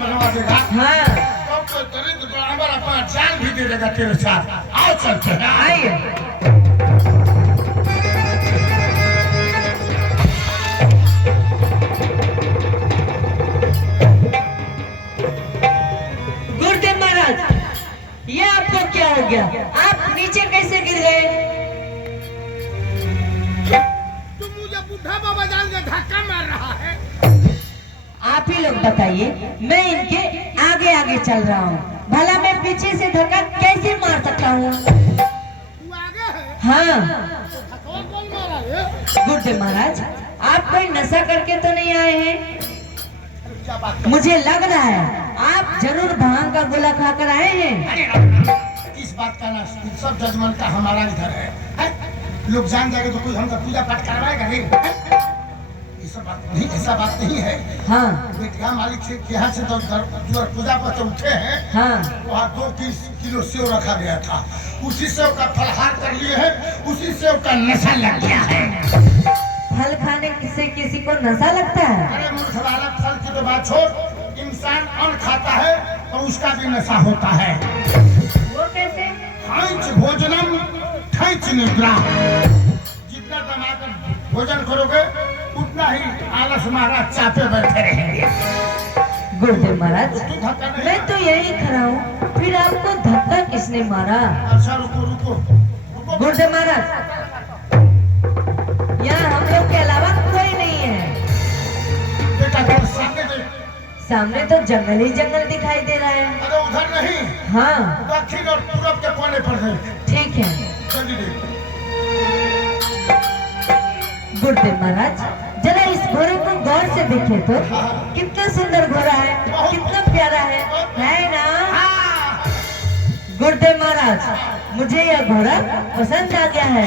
बनवा देगा। हाँ तो कोई दरिद्र ब्राह्मण अपना जान भी दे देगा तेरे साथ। आओ चलते हैं। आइए। गुरुदेव महाराज, ये आपको क्या हो गया? आप नीचे कैसे गिर गए? तुम मुझे बुढ़ा बाबा जान के धक्का मार रहा है। आप ही लोग बताइए, मैं इनके आगे आगे चल रहा हूँ, भला मैं पीछे से धक्का कैसे मार सकता हूँ? तू आगे है? हाँ धक्का कौन मारा है? गुरुदेव महाराज, आप कोई नशा करके तो नहीं आए हैं? क्या बात? मुझे लग रहा है आप जरूर भांग का गोला खाकर आए हैं। अरे इस बात का ना सब जजमेंट का हमारा इधर है? लोग जान जाएंगे तो कोई हमका पूजा पाठ करवाएगा नहीं? ये सब बात नहीं, ऐसा बात नहीं है। हाँ बेटिया मालिक से यहाँ से तो पूजा पर उठे हैं। हाँ वहाँ 2 किलो सेव रखा गया था, उसी सेव का फलहार कर लिए हैं, उसी सेव का नशा लग गया है। फल खाने से किसी को नशा लगता है? अरे मूर्ख वाला, फल की तो बात छोड़, इंसान अन्न खाता है तो उसका भी नशा होता है। वो कैसे? खैच भोजनम खैच निद्रा। जितना दमाकर भोजन करोगे उतना ही आलस महाराज चापे बैठे रहेंगे। गुरुदेव महाराज, तू धक्का नहीं। मैं तो यही खड़ा हूँ, फिर आपको धक्का किसने मारा? अच्छा रुको रुको रुको। गुरुदेव महाराज, यहाँ हम लोग के अलावा कोई नहीं है। बेटा तेरे सामने देख। सामने तो जंगल ही जंगल दिखाई दे रहा है। अरे उधर नहीं, हाँ दक्षिण और पूरब के कोने पर है। ठीक है। जल्दी देख। गुरुदेव महाराज, जरा इस घोड़े को गौर से देखे तो, कितना सुंदर घोड़ा है, कितना प्यारा है ना? गुरुदेव महाराज, मुझे यह घोड़ा पसंद आ गया है,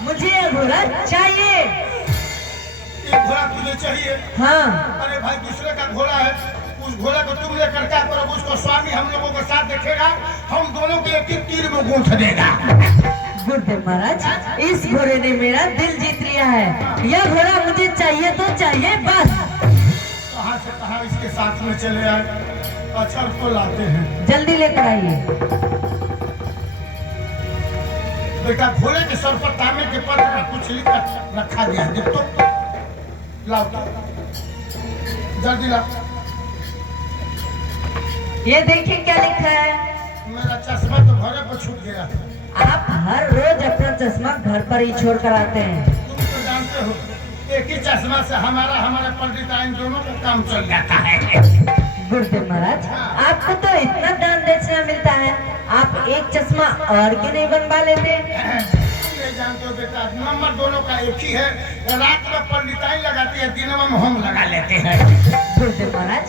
मुझे यह घोड़ा चाहिए। एक घोड़ा तुझे चाहिए? हाँ अरे भाई, दूसरे का घोड़ा है, उस घोड़े को तुम लेकर क्या करोगे? उसको स्वामी हम लोगों के साथ देखेगा, हम दोनों के एक तीर में गूंथ देगा। गुरुदेव महाराज, इस घोड़े ने मेरा दिल जीत लिया है, यह घोड़ा मुझे चाहिए तो चाहिए बस। कहाँ से कहाँ इसके साथ में चले आए। अच्छा उसको लाते हैं। जल्दी लेकर आइए। बेटा घोड़े के सर पर तांबे के पत्र में कुछ लिख कर रखा गया है, देख तो। लाओ जल्दी लाओ। ये देखिए क्या लिखा है। मेरा चश्मा तो घरे पर छूट गया। आप हर रोज अपना चश्मा घर पर ही छोड़ कर आते हैं। तुम तो जानते हो, एक ही चश्मा से हमारे पंडित इन दोनों को काम चल जाता है। गुरुदेव महाराज, आपको तो इतना दान दक्षिणा मिलता है, आप एक चश्मा और क्यों नहीं बनवा लेते? नहीं जानते हो बेटा, नंबर दोनों का एक ही है। रात में पंडिताई लगाती है, दिन में हम लगा लेते हैं। गुरुदेव महाराज,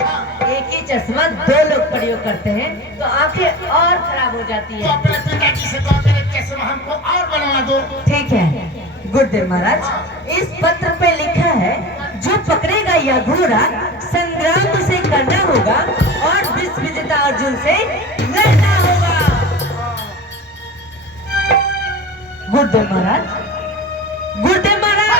एक ही चश्मा 2 लोग प्रयोग करते हैं तो आंखें और खराब हो जाती तो है। अपने पिताजी से कहो मेरे चश्मा हमको और बनवा दो। ठीक है। गुरुदेव महाराज, इस पत्र पे लिखा है, जो पकड़ेगा यह घोड़ा संग्राम से करना होगा और विश्व विजेता अर्जुन से लड़ना होगा। गुरुदेव महाराज, गुरुदेव महाराज,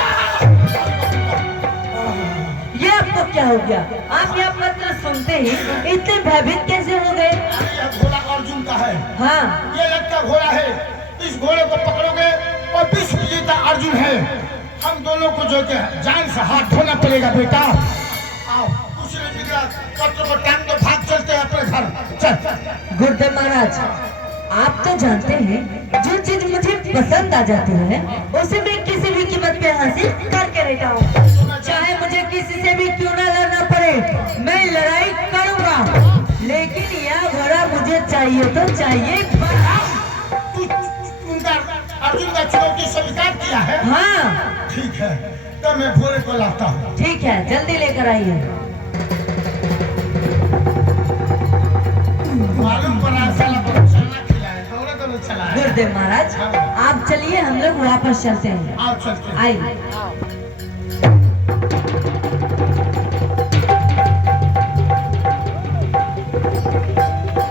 ये आपको क्या हो गया? आप यह पत्र सुनते ही इतने भयभीत कैसे हो गए? अरे यह घोड़ा अर्जुन का है। हाँ ये लगता घोड़ा है, इस घोड़े को पकड़ोगे और विश्व विजेता अर्जुन है। हम दोनों को जो जान से हाथ धोना पड़ेगा बेटा। आओ, कुछ नहीं बिगड़ा, पत्र को टांग दो, भाग चलते हैं अपने घर। चल। गुरुदेव महाराज, आप तो जानते हैं, जो चीज मुझे पसंद आ जाती है उसे मैं किसी भी कीमत पे हासिल करके रहता हूँ। चाहे मुझे किसी से भी क्यों ना लड़ना पड़े, मैं लड़ाई करूँगा, लेकिन यह घोड़ा मुझे चाहिए तो चाहिए। अर्जुन का चुनौती स्वीकार किया है? हाँ ठीक है, तो मैं घोड़े को लाता हूँ। ठीक है, जल्दी लेकर आइए। मालूम पड़ा साला को चलना खिलाए, घोड़े को नहीं चलाए। गुरुदेव महाराज, आप चलिए, हम लोग वापस चलते हैं। आओ चलते हैं। आइए।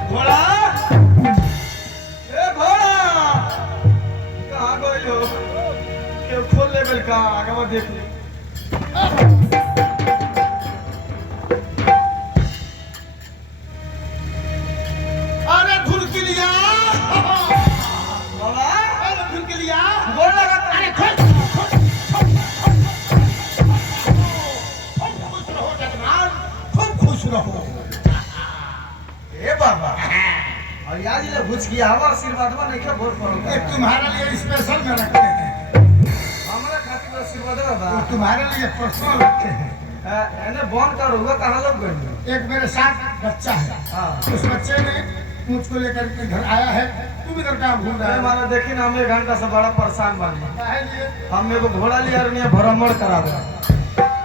घोड़ा, ए घोड़ा, कहाँ गइल हो? केहू खोल लेबल का, आगे मत देखी। रहो। ए बाबा और यार ये बुझ गया हवा आशीर्वाद में नहीं क्या बहुत पड़ो एक तुम्हारे लिए स्पेशल में रखते हैं, हमारा खातिर आशीर्वाद बाबा वो तुम्हारे लिए पर्सनल रखे हैं। एने बंद कर हुआ कहां लोग गए एक मेरे साथ बच्चा है, हां उस बच्चे ने मुझको लेकर के घर आया है, तुम इधर काम घूम रहा है। हमारा देखी ना हम 1 घंटा से बड़ा परेशान बानी। काहे लिए? हम एगो घोड़ा लिया और नहीं भ्रमण करावे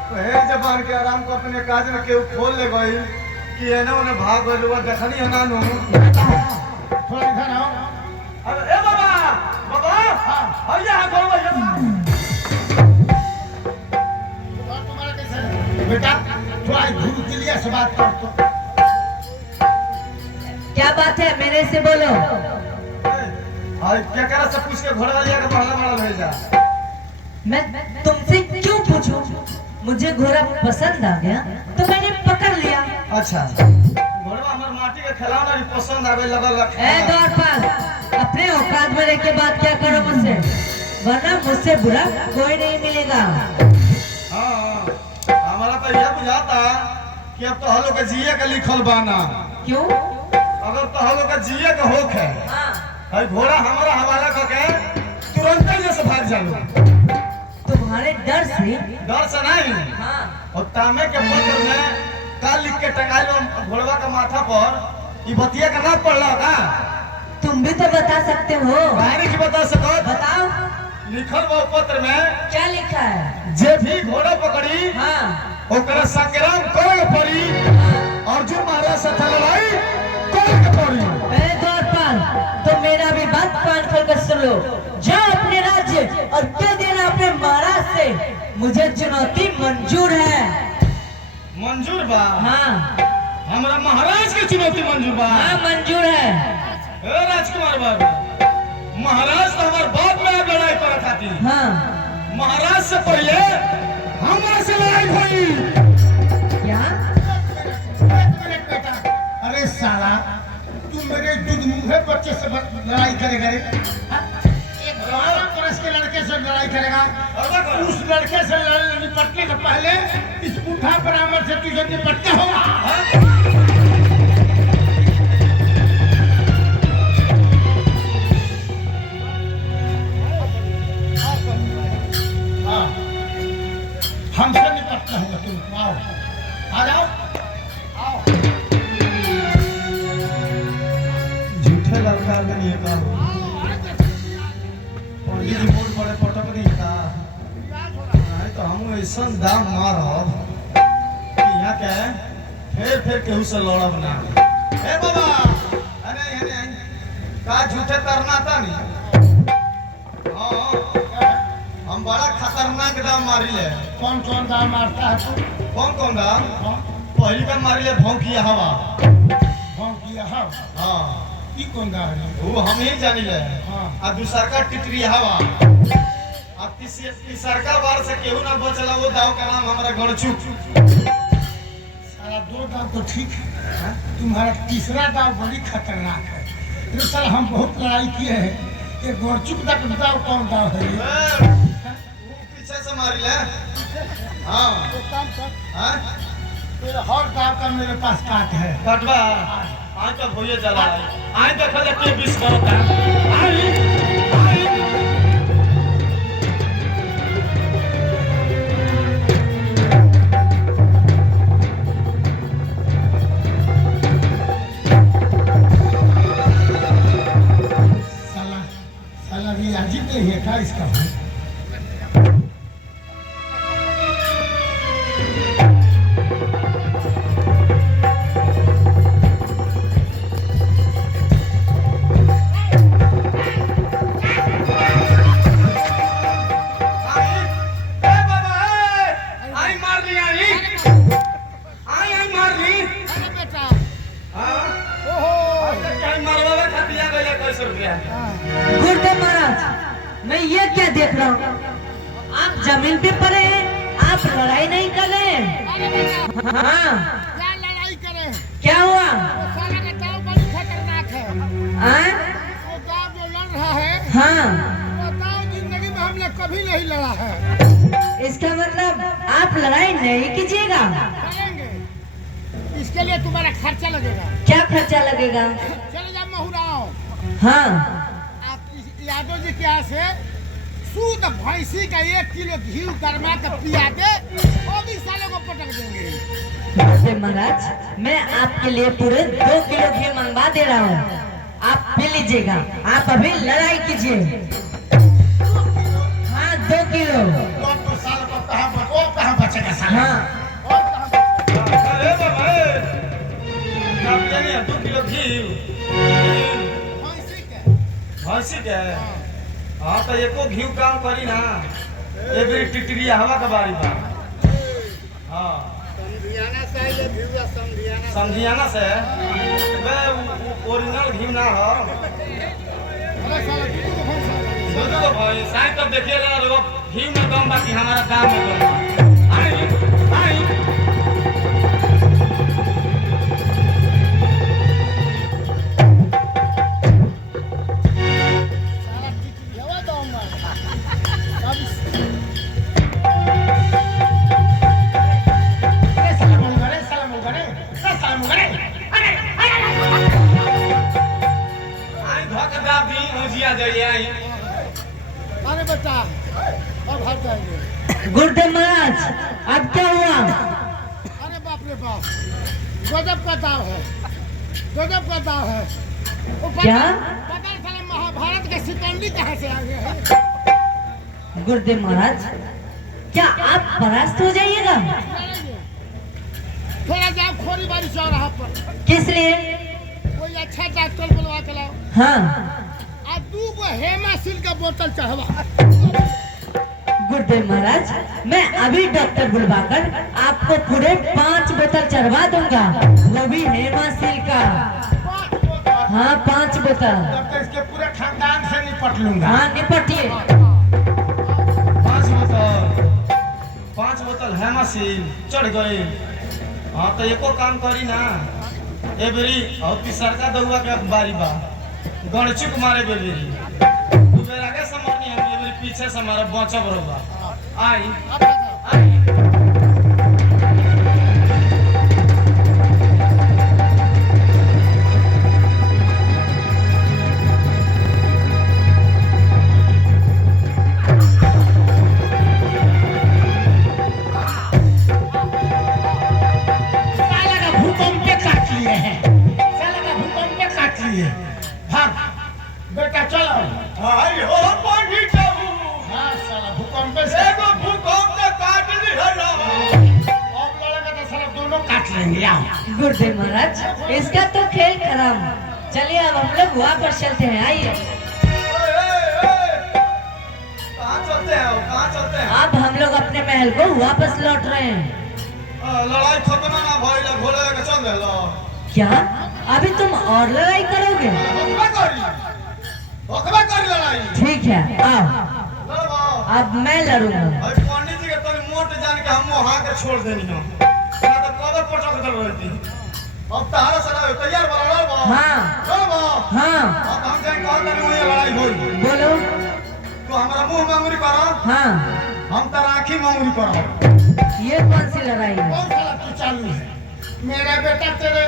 तो हे जबान के आराम को अपने काज में केहू खोल ले गई कि एने उन्हें भाग गइल हुआ देखनी है नानू। थोड़ा इधर आओ। अरे ए बाबा बाबा हाँ। भैया है घोड़ा भैया और तुम्हारा कैसा है? बेटा थोड़ा धूल के लिए से बात कर तो। क्या बात है, मेरे से बोलो। और क्या करा सब पूछ के घोड़ा लिया के बड़ा बड़ा भेजा। मैं तुमसे क्यों पूछूं? मुझे घोड़ा पसंद आ गया तो मैंने पकड़ लिया। अच्छा घोड़ा हमार माटी के खिलौना भी पसंद आवे लगल ए द्वारपाल, अपने औकात में रह के बात क्या करो मुझसे, वरना मुझसे बुरा कोई नहीं मिलेगा। हाँ हमारा तो यह बुझाता कि अब तो हलो के जिए के लिखल बाना। क्यों? अगर तो हलो के जिए के होक है हाँ, भाई घोड़ा हमारा हवाला करके तुरंत जैसे भाग जालो। तुम्हारे डर से। डर से नहीं हाँ, और तामे के पत्र में का लिख के टंगाइलो घोड़वा के माथा पर ई बतिया का ना पढ़ला का तुम भी तो बता सकते हो। बाहरी की बता सको। बताओ लिखल वो पत्र में क्या लिखा है। जे भी घोड़ा पकड़ी हाँ, ओकरा संग्राम करे पड़ी अर्जुन महाराज से लड़ाई करे पड़ी। ए द्वारपाल, तो मेरा भी बात कान खोल कर सुन लो। जाओ अपने राज्य और कह देना अपने महाराज से मुझे चुनौती मंजूर है। मंजूर बा? हाँ हमरा महाराज की चुनौती मंजूर बा? हाँ मंजूर है। ए राजकुमार बाबू महाराज तो हमारे बाद में अब लड़ाई करे खातिर। हाँ, महाराज से पहले हमरा से लड़ाई हुई। क्या? एक मिनट बेटा। अरे साला तुम मेरे दूध मुंहे बच्चे से लड़ाई करेगा रे? एक 12 बरस के लड़के से लड़ाई करेगा? उस लड़के से निपटने से पहले इस बूढ़ा ब्राह्मण से तुझे निपटना होगा। हाँ, हमसे निपटना होगा तुम। आओ आ जाओ आओ। झूठे लड़का नहीं है का पंडित जी बोल बड़े पटक नहीं का नहीं तो हम ऐसा दाम मारब कि यहाँ के फिर केहू से लड़ब ना। ए बाबा अरे अरे का झूठे करना था नहीं। हाँ हम बड़ा खतरनाक दाम मारी ले। कौन कौन दाम मारता है तू? कौन कौन दाम? कौन? पहली का मारी ले भौंकिया हवा। भौंकिया हवा? हाँ ई कौन दाम है? वो हम ही जानी ले। हाँ। आ दूसर का टिटरी हवा। अब तीसर का बार से केहू ना बचला वो दाव का नाम हमारा गणचुक। सारा 2 दाव तो ठीक है, तुम्हारा तीसरा दाव बड़ी खतरनाक है। तो सर हम बहुत लड़ाई किए हैं, ये गोरचुक तक दाव कौन दाव है ये? वो पीछे से मारी ले। हाँ तो काम कर, हाँ तेरे हर दाव का मेरे पास काट है। कटवा आज तो भोये जला आज देखा ले के 20 करता आई साला साला भी अजीब नहीं है क्या इसका? गुरुदेव महाराज, मैं ये क्या देख रहा हूँ? आप जमीन पे पड़े हैं, आप लड़ाई नहीं कर रहे हैं। हाँ, क्या लड़ाई करें? क्या हुआ? वो साला का दाव बड़ी खतरनाक है। हाँ? वो दाव जो लड़ रहा है, हाँ, वो दाव जिंदगी में हमने कभी नहीं लड़ा है। इसका मतलब आप लड़ाई नहीं कीजिएगा। करेंगे। इसके लिए तुम्हारा खर्चा लगेगा। क्या खर्चा लगेगा? चले जाओ महुराओ, हाँ, आप यादव जी के यहाँ से शुद्ध भैंसी का 1 किलो घी गरमा कर पिया दे, वो भी सालों को पटक देंगे। गुरुदेव महाराज, मैं आपके लिए पूरे 2 किलो घी मंगवा दे रहा हूँ, आप पी लीजिएगा। आप अभी लड़ाई कीजिए। हाँ, 2 किलो। तो साल को कहाँ बचेगा साला? हाँ, और कहाँ बचेगा? अरे बाबा आप यानी 2 किलो घी भैंसी के। भैंसी के। हाँ तो एको घी काम करी ना, ये भी टिटरिया हवा का बारी बा। हाँ समझियाना से ये भिउआ समझियाना समझियाना से वे ओरिजिनल घी ना हो। अरे साला कितने को भैंसा दो दो भाई साइड तब देखिए ना, वो घी में दम बाकी हमारा काम में दम बा। आई आई साला टिकरिया दो मर सब साला मुंगरे। आई धोखा दाब दी मुझिया जाइए आई। अरे बेटा अब हट जाएंगे। गुरुदेव महाराज, अब क्या हुआ? अरे बाप रे बाप, गजब का दाव है, गजब का दाव है। वो क्या? पता नहीं साला महाभारत के सिकंदी कहाँ से आ गए हैं। गुरुदेव महाराज, क्या आप परास्त हो जाइएगा? लड़ेंगे। थोड़ा जाओ खोरी बारी चौराहा पर, किस लिए? कोई अच्छा डॉक्टर बुलवा के लाओ हाँ, और 2 गो हेमासिल का बोतल चढ़वा। गुरुदेव महाराज, मैं अभी डॉक्टर बुलवाकर आपको पूरे 5 बोतल चढ़वा दूंगा, वो भी हेमासिल का। हाँ, 5 बोतल। तब तो इसके पूरे खानदान से निपट लूंगा। हाँ, निपटिए। 5 बोतल हेमासिल चढ़ गई। हाँ तो एको काम करी ना, ए बेरी और तीसरका दउआ के बारी बा, गणचुक मारे बेबेरी। तू बेरा के समझनी हम ए बेरी पीछे से हमारा बचब रहोगा। आई आई साला का भूकंप पे काट लिए हैं। साला का भूकंप पे काट लिए। भाग बेटा चलो। आई हो पानी जाऊ। हाँ साला भूकंप पे से एगो भूकंप ने काट ली है ना। अब लड़ेगा तो साला दोनों काट लेंगे। आओ। गुरुदेव महाराज, इसका तो खेल खत्म। चलिए अब हम लोग वापस चलते हैं, आइए। कहाँ चलते हैं? कहाँ चलते हैं? अब हम लोग अपने महल को वापस लौट रहे हैं। लड़ाई खत्म ना भइल, घोड़े लेके चल देलो। क्या अभी तुम और लड़ाई करोगे? भोकबा करी लड़ाई। ठीक है, आओ, लड़बो। अब मैं लड़ूंगा। भाई पंडित जी के तनी मोट जान के हम वहां के छोड़ देनी हो, ना तो कब पटक दल रहती। अब तारा सरा तैयार बना लड़बो। हाँ। लड़बो। हाँ, अब हम जाए कहत नहीं हुई लड़ाई होई। बोलो। तो हमारा मुंह में अंगुरी करो, हाँ, हम तारा आंखी में अंगुरी करो। ये कौन सी लड़ाई है? कौन साला तू चालू है? मेरा बेटा तेरे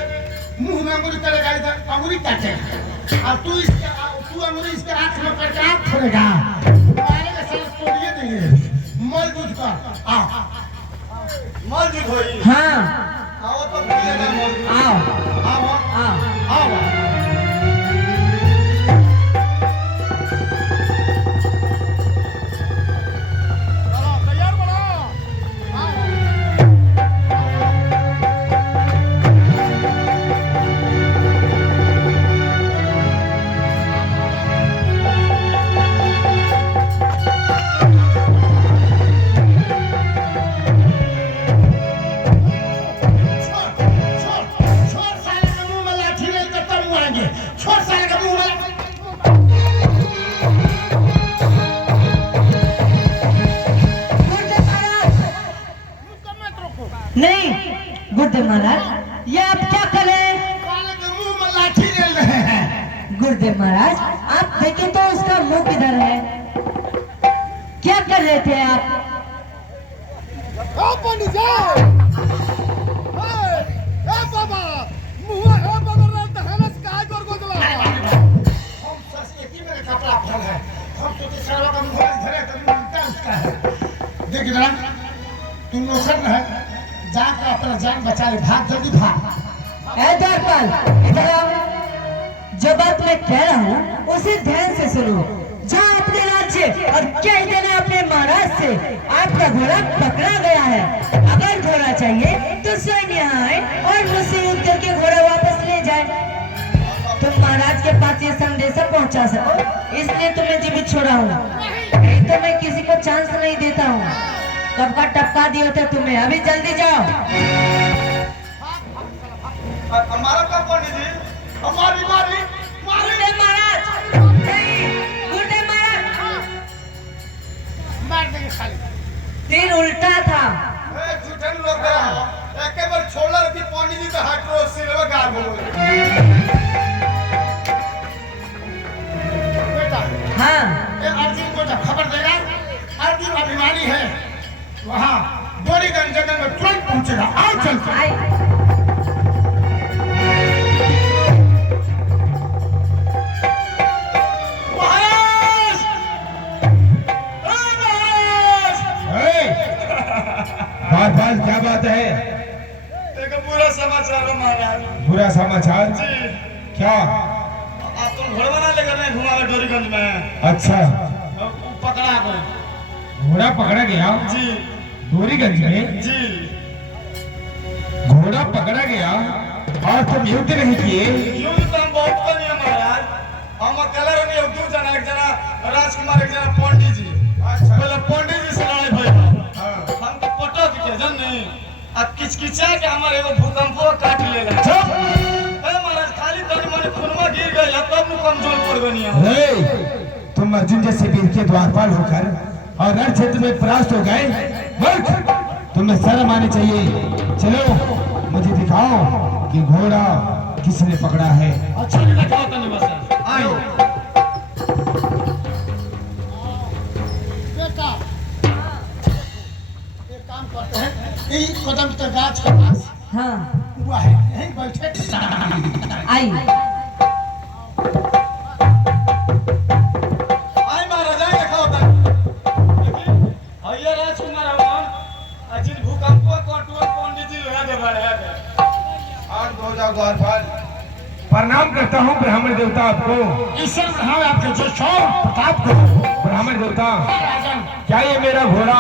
मुंह में अंगुली करेगा, इधर अंगुली काटेगा और तू अंगुली इसके हाथ में करके हाथ फोड़ेगा। मारेगा साला तोड़िए देंगे। मल दूध कर। आओ। मल जीत होई। हाँ, आओ तो बोलिएगा मल जीत। आओ, आओ आओ। आओ। तैयार बनो। छोड़ साले के मुंह में लाठी नहीं तो तब मुआएंगे। छोड़ साले के मुंह में लाठी। मत रोको। नहीं गुरुदेव महाराज, ये आप क्या कर रहे हैं? साले के मुंह में लाठी ले रहे हैं। गुरुदेव महाराज, आप देखें तो उसका मुंह किधर है? क्या कर रहे थे आप? पंडित जी, ए बाबा लेकिन तू नौकर न है, जाकर अपना जान बचा ले, भाग जल्दी भाग। ऐ द्वारपाल, इधर आओ। जो बात मैं कह रहा हूँ उसे ध्यान से सुनो। जो अपने राज्य और कह देना अपने महाराज से आपका घोड़ा पकड़ा गया है। अगर घोड़ा चाहिए तो स्वयं यहाँ आए और मुझसे युद्ध करके घोड़ा वापस ले जाए। तुम महाराज के पास ये संदेशा पहुँचा सको, इसलिए तुम्हें जीवित छोड़ा हूँ। नहीं तो मैं किसी को चांस नहीं देता हूँ। कब का टपका दिया था तुम्हें, अभी जल्दी जाओ। हमारा क्या पंडित जी? हमारी मारी गुड्डे महाराज, नहीं, गुड्डे महाराज। मार देंगे खाली। तीर उल्टा था। झूठन लोग एक बार छोड़ा रखी पंडित जी तो हाथ रोज सिर में गार बोले। बेटा हाँ, ये अर्जुन को जब खबर देगा, अर्जुन अभिमानी है, वहाँ डोरीगंज जंगल में तुरंत पहुंचेगा। आओ चलते हैं। आई। महाराज! बात क्या बात है? एक बुरा समाचार है महाराज। बुरा समाचार? जी, क्या? आप तुम घर बना लेकर नहीं घुमा रहे डोरीगंज में? अच्छा, पकड़ा गए। घोड़ा पकड़ा गया जी डोरीगंज में? जी। घोड़ा पकड़ा गया और तुम युद्ध नहीं किए? युद्ध तो हम बहुत कर लिए महाराज। हम अकेले रहने एक दो जना, एक जना राजकुमार, एक जना पंडित जी। पहले पंडित जी से लड़ाई भई। हमको पटक के जन नहीं आ किचकिचा के हमारे एगो भूकंपो काट लेला। ए महाराज, खाली तनी मनी खूनमा गिर गइल, तब नु कमजोर पड़ गनी हम। हे, तुम अर्जुन जैसे वीर के द्वारपाल होकर और रण क्षेत्र में परास्त हो गए। मूर्ख, तुम्हें शर्म आनी चाहिए। चलो मुझे दिखाओ कि घोड़ा किसने पकड़ा है। अच्छा नहीं लगा तनी बस। आई बेटा, एक काम करते हैं, यही कदम के गाछ के पास हाँ, हुआ है, यहीं बैठे। आई। आई महाराज, आई देखा होता। भैया राजकुमार हवन अजिन भूकंपो कटुआ पंडित जी लगा दे बड़े है। आज हो जाओ द्वारपाल। प्रणाम करता हूँ ब्राह्मण देवता आपको। ईश्वर बढ़ाओ आपके जो शौक प्रताप को। ब्राह्मण देवता, राजन, क्या ये मेरा घोड़ा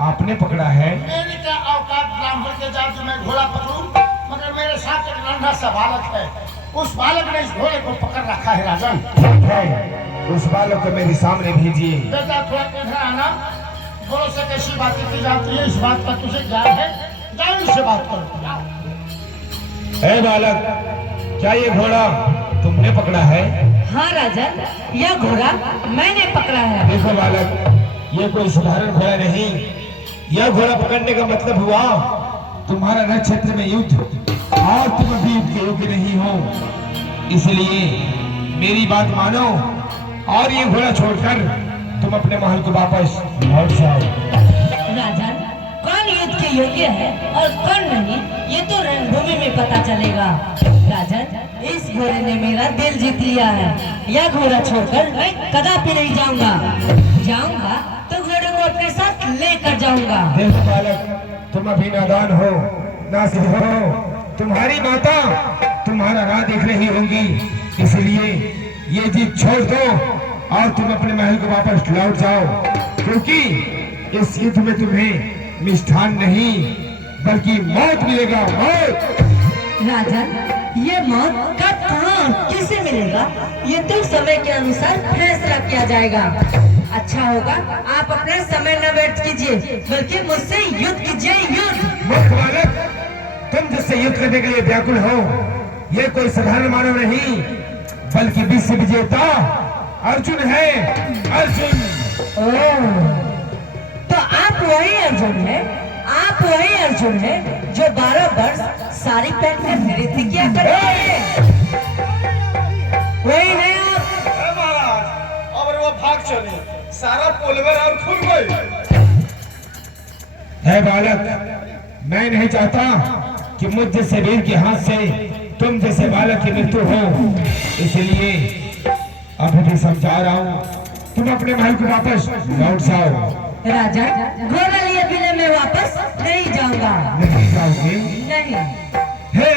आपने पकड़ा है? मेरी क्या औकात ब्राह्मण के जाति में घोड़ा पकड़ूं, मगर मेरे साथ एक नन्हा सा बालक है। उस बालक ने इस घोड़े को पकड़ रखा है। राजन, ठीक है, उस बालक को मेरे सामने भेजिए। बेटा थोड़ा इधर आना। बड़ों से कैसी बातें की जाती है, इस बात का तुझे ज्ञान है? जाओ इनसे बात करो। जाओ। ए बालक, क्या ये घोड़ा तुमने पकड़ा है? हाँ राजन, यह घोड़ा मैंने पकड़ा है। देखो बालक, ये कोई साधारण घोड़ा नहीं। यह घोड़ा पकड़ने का मतलब हुआ तुम्हारा रण क्षेत्र में युद्ध, और तुम अभी युद्ध के योग्य नहीं हो। इसलिए मेरी बात मानो और ये घोड़ा छोड़कर तुम अपने महल को वापस लौट जाओ। राजन, कौन युद्ध के योग्य है और कौन नहीं, ये तो रणभूमि में पता चलेगा। राजन, इस घोड़े ने मेरा दिल जीत लिया है। यह घोड़ा छोड़कर मैं कदापि नहीं जाऊंगा। जाऊंगा तो घोड़े को अपने साथ लेकर जाऊंगा। देखो बालक, तुम अभी नादान हो, ना सीधे हो। तुम्हारी माता तुम्हारा राह देख रही होंगी, इसलिए ये जिद छोड़ दो और तुम अपने महल को वापस लौट जाओ, क्योंकि इस युद्ध में तुम्हें मिष्ठान नहीं बल्कि मौत मिलेगा। मौत। राजन, ये मौत कब, कहाँ और किसे मिलेगा, ये तो समय के अनुसार फैसला किया जाएगा। अच्छा होगा आप अपना समय न व्यर्थ कीजिए, बल्कि मुझसे युद्ध कीजिए। युद्ध। मूर्ख बालक, तुम जिससे युद्ध करने के लिए व्याकुल हो, ये कोई साधारण मानव नहीं बल्कि विश्व विजेता अर्जुन है। अर्जुन। ओह, तो आप वही अर्जुन है, आप वही अर्जुन है जो 12 वर्ष सारी पहन कर नृत्य किया करते हैं। वही है आप। ए महाराज, अब वो भाग चले, सारा पोलवर और खुल गई। है बालक, मैं नहीं चाहता कि मुझ जैसे वीर के हाथ से तुम जैसे बालक की मृत्यु हो, इसलिए अभी भी समझा रहा हूँ, तुम अपने महल को वापस लौट जाओ। राजा, घोड़ा लिए नहीं जाऊंगा। नहीं जाओगे? नहीं। हे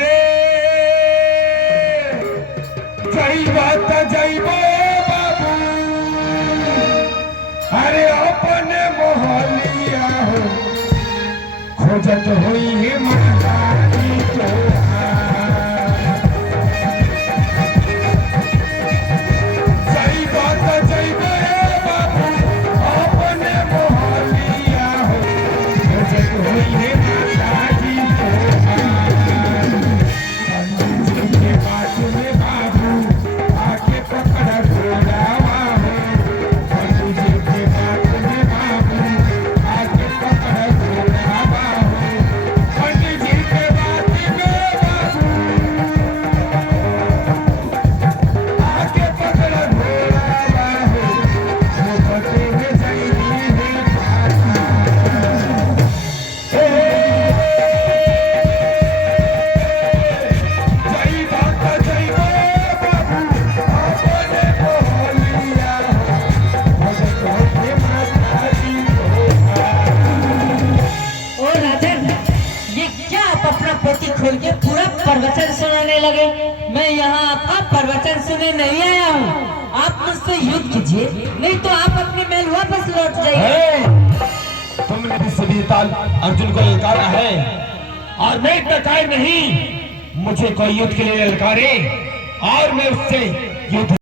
जय बात जय बाबू, अरे अपने मोहलिया हो खोजत हुई है महारानी तोहार। जय बात जय बाबू, अपने मोहलिया हो खोजत हुई है महारानी तोहार। पंडित जी के बात में बाबू आके पकड़ा घोड़ावा हो, पंडित जी के बात में बाबू आके पकड़ा घोड़ावा हो, पंडित जी के बात में बाबू आके पकड़ा घोड़ावा हो, वो बटे में जाएगी है भाषा। जय बाबा जय बाबू, अपने मोहलिया हो भगत होके माताजी ओ राजन, ये क्या आप अपना पोथी खोल के पूरा प्रवचन सुनाने लगे? मैं यहाँ आपका प्रवचन सुनने नहीं आया हूँ। आप मुझसे युद्ध कीजिए, नहीं तो आप अपने महल वापस लौट जाइए। तुमने भी सभी ताल अर्जुन को ललकारा है और मैं इतना टाइम नहीं, मुझे कोई युद्ध के लिए ललकारे और मैं उससे युद्ध